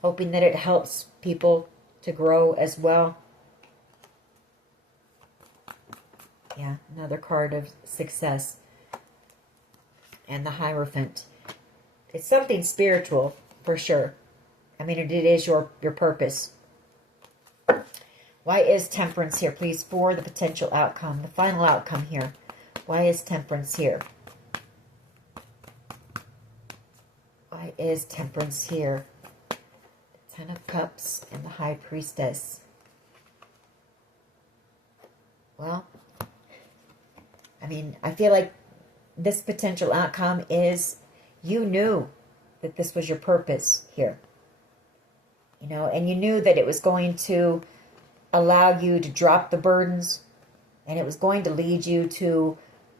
hoping that it helps people to grow as well. Yeah, another card of success. And the Hierophant. It's something spiritual, for sure. I mean, it is your purpose. Why is Temperance here, please, for the potential outcome, the final outcome here? Why is Temperance here? Why is Temperance here? The Ten of Cups and the High Priestess. Well, I mean, I feel like this potential outcome is you knew that this was your purpose here. You know, and you knew that it was going to allow you to drop the burdens, And it was going to lead you to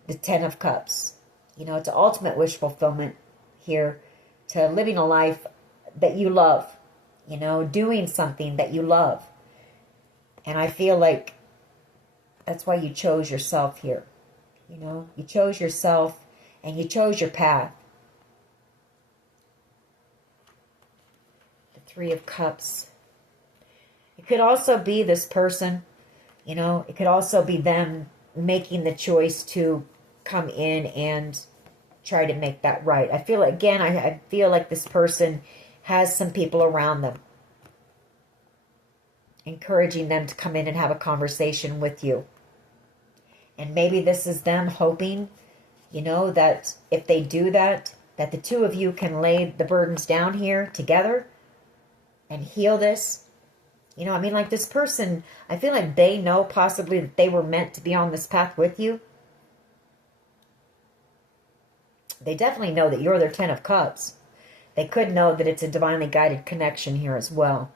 the Ten of Cups. You know, it's ultimate wish fulfillment here, to living a life that you love, you know, doing something that you love. And I feel like that's why you chose yourself here. You know, you chose yourself and you chose your path. The Three of Cups. It could also be this person, you know, it could also be them making the choice to come in and try to make that right. I feel, again, I feel like this person has some people around them, encouraging them to come in and have a conversation with you. And maybe this is them hoping, you know, that if they do that, that the two of you can lay the burdens down here together and heal this. You know, I mean, like this person, I feel like they know possibly that they were meant to be on this path with you. They definitely know that you're their Ten of Cups. They could know that it's a divinely guided connection here as well.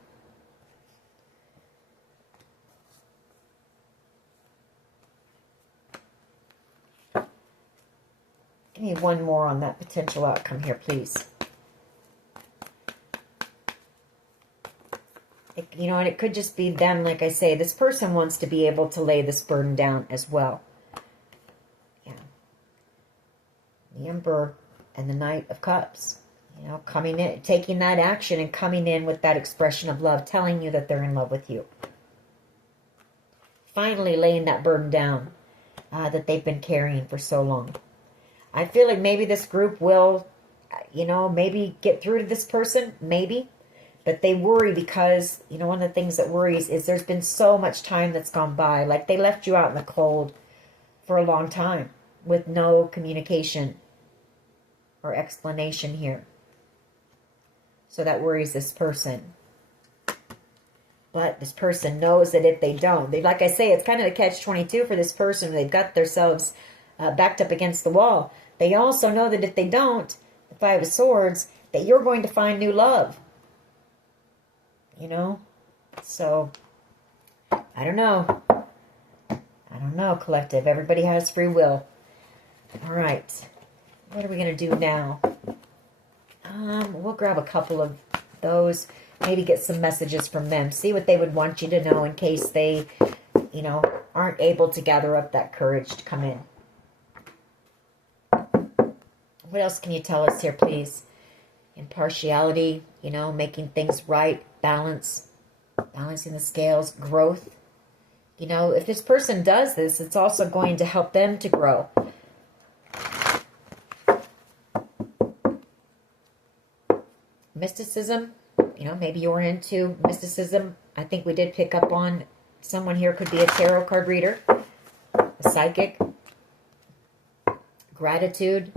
Give me one more on that potential outcome here, please. You know, and it could just be them, like I say, this person wants to be able to lay this burden down as well. Yeah. The Emperor and the Knight of Cups. You know, coming in, taking that action and coming in with that expression of love, telling you that they're in love with you. Finally laying that burden down that they've been carrying for so long. I feel like maybe this group will, you know, maybe get through to this person, maybe. But they worry because, you know, one of the things that worries is there's been so much time that's gone by. Like they left you out in the cold for a long time with no communication or explanation here. So that worries this person. But this person knows that if they don't, like I say, it's kind of a catch-22 for this person. They've got themselves backed up against the wall. They also know that if they don't, the Five of Swords, that you're going to find new love. You know? So, I don't know. I don't know, collective. Everybody has free will. All right. What are we going to do now? We'll grab a couple of those. Maybe get some messages from them. See what they would want you to know in case they, you know, aren't able to gather up that courage to come in. What else can you tell us here, please? Impartiality, you know, making things right, balance, balancing the scales, growth. You know, if this person does this, it's also going to help them to grow. Mysticism, you know, maybe you're into mysticism. I think we did pick up on someone here could be a tarot card reader, a psychic. Gratitude.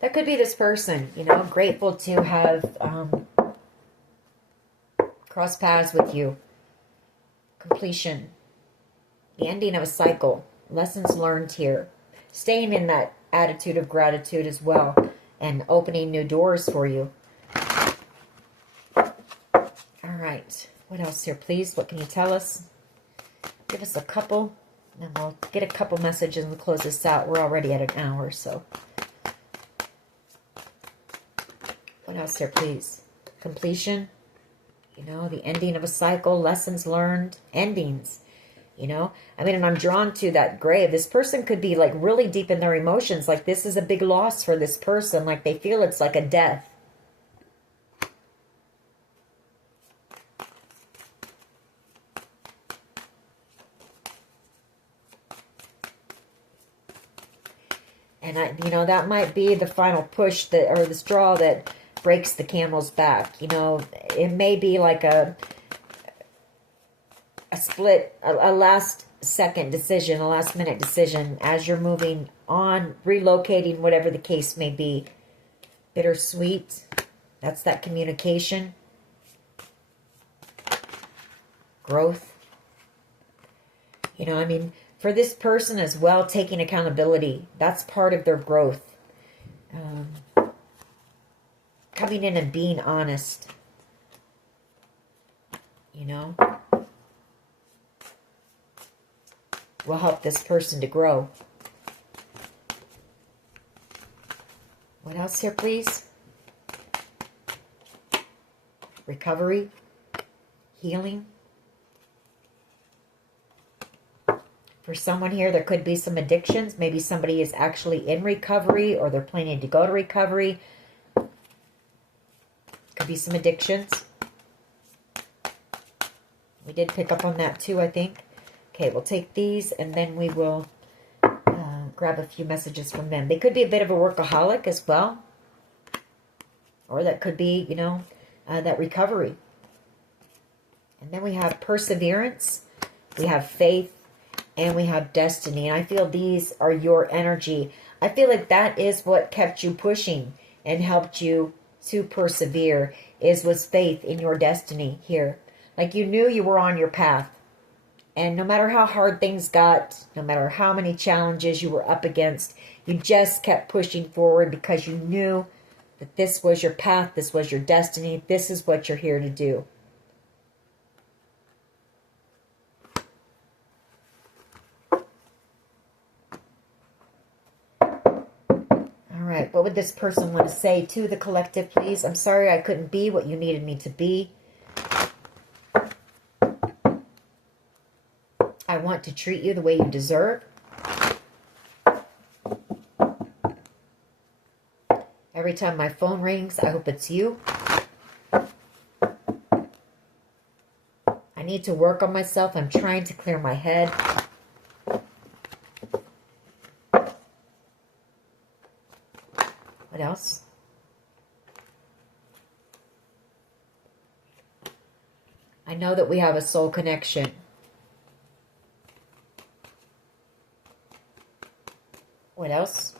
That could be this person, you know, grateful to have crossed paths with you. Completion. The ending of a cycle. Lessons learned here. Staying in that attitude of gratitude as well. And opening new doors for you. All right. What else here, please? What can you tell us? Give us a couple. And then we'll get a couple messages and we'll close this out. We're already at an hour, so... What else here, please? Completion. You know, the ending of a cycle, lessons learned, endings. You know, I mean, and I'm drawn to that grave. This person could be like really deep in their emotions. Like this is a big loss for this person. Like they feel it's like a death. And you know, that might be the final push that, or the straw that breaks the camel's back. You know, it may be like a split, a last second decision, a last minute decision as you're moving on, relocating, whatever the case may be. Bittersweet. That's that communication. Growth. You know, I mean, for this person as well, taking accountability. That's part of their growth. Coming in and being honest. You know? will help this person to grow. What else here, please? Recovery, healing. For someone here, there could be some addictions. Maybe somebody is actually in recovery or they're planning to go to recovery. Could be some addictions. We did pick up on that too, I think. Okay, we'll take these and then we will grab a few messages from them. They could be a bit of a workaholic as well. Or that could be, you know, that recovery. And then we have perseverance. We have faith. And we have destiny. And I feel these are your energy. I feel like that is what kept you pushing and helped you to persevere, was faith in your destiny here. Like you knew you were on your path. And no matter how hard things got, no matter how many challenges you were up against, you just kept pushing forward because you knew that this was your path, this was your destiny, this is what you're here to do. All right, what would this person want to say to the collective, please? I'm sorry I couldn't be what you needed me to be. I want to treat you the way you deserve. Every time my phone rings, I hope it's you. I need to work on myself. I'm trying to clear my head. What else? I know that we have a soul connection. What else?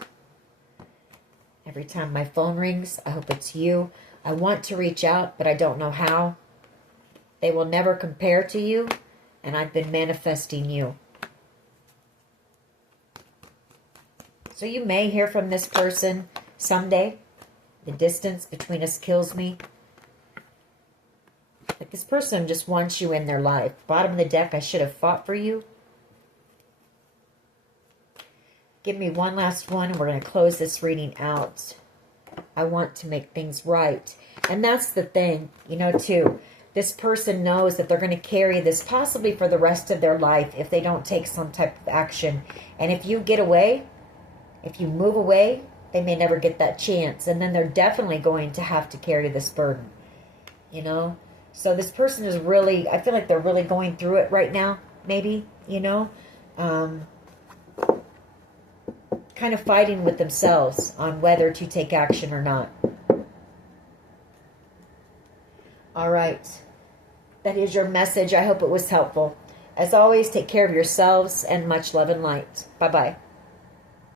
Every time my phone rings, I hope it's you. I want to reach out, but I don't know how. They will never compare to you, and I've been manifesting you. So you may hear from this person someday. The distance between us kills me. Like this person just wants you in their life. Bottom of the deck, I should have fought for you. Give me one last one, and we're going to close this reading out. I want to make things right. And that's the thing, you know, too. This person knows that they're going to carry this possibly for the rest of their life if they don't take some type of action. And if you get away, if you move away, they may never get that chance. And then they're definitely going to have to carry this burden, you know. So this person is really, I feel like they're really going through it right now, maybe, you know. Kind of fighting with themselves on whether to take action or not. All right. That is your message. I hope it was helpful. As always, take care of yourselves and much love and light. Bye-bye.